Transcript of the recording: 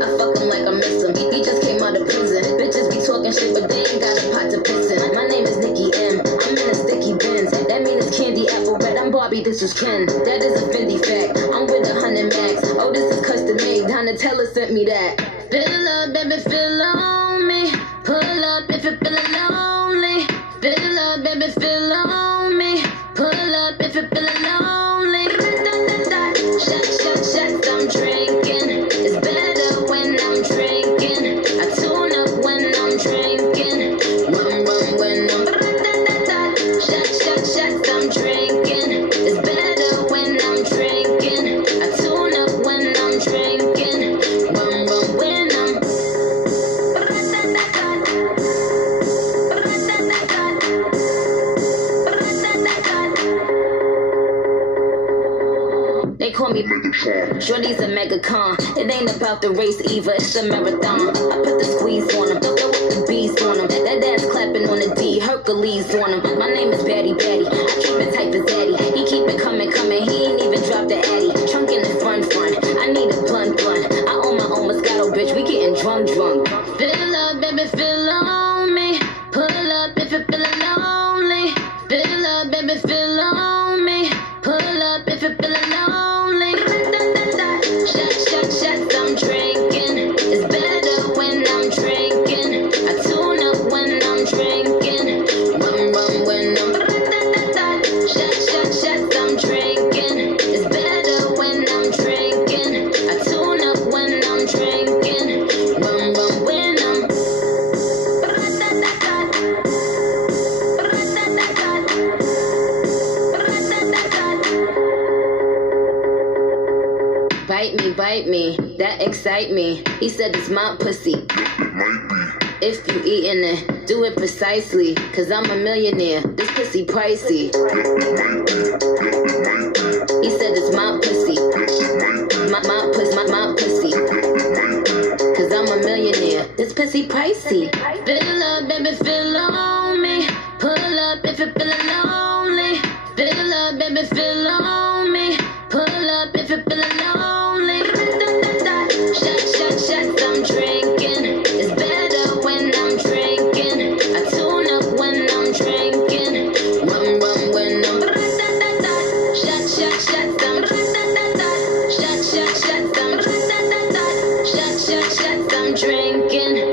I fuck him like I miss him. He just came out of prison. Bitches be talking shit, but they ain't got a pot to piss in. My name is Nicki M. I'm in a sticky Benz. That mean it's candy apple red. I'm Barbie, this is Ken. That is a Fendi fact. I'm with 100 max. Oh, this is custom made. Donatella sent me that. Fill up, baby, fill on me. Pull up if you're feeling lonely. Fill up, baby, fill on me. Pull up if you're feeling lonely. Shots, I'm drinking. It's better when I'm drinking. I tune up when I'm drinking. Rum when I'm shots, I'm drinking. It's better when I'm drinking. I tune up when I'm drinking. Rum when I'm They call me Megatron. Shorty's a Megatron. It ain't about the race either, it's a marathon. I put the squeeze on him, throw the bees on him. That ass clapping on the D, Hercules on him. My name is Batty. I keep it tight as Daddy. He keep it coming. He ain't even dropped the Addy. Trunk in the front. I need a blunt. I own my own Moscato, bitch. We getting drunk. Fill up, baby, fill on me. Pull up if you're feeling lonely. Fill up, baby, fill on me. Pull up if you're feeling lonely. Shots, I'm drinking. It's better when I'm drinking. I tune up when I'm drinking. Rum when I'm shots, I'm drinking. It's better when I'm drinking. I tune up when I'm drinking. Rum when I'm Bite me, that excite me. He said it's my pussy. If you eatin' it, do it precisely. Cause I'm a millionaire, this pussy pricey. He said it's my pussy. My pussy. Cause I'm a millionaire, this pussy pricey. Fill up, baby, fill on me. Pull up if you're feeling lonely. Fill up, baby, fill on me. Pull up if you're feeling lonely. Shots, I'm drinking. It's better when I'm drinking. I tune up when I'm drinking. Rum when I'm shots, I'm shots, I'm drinking.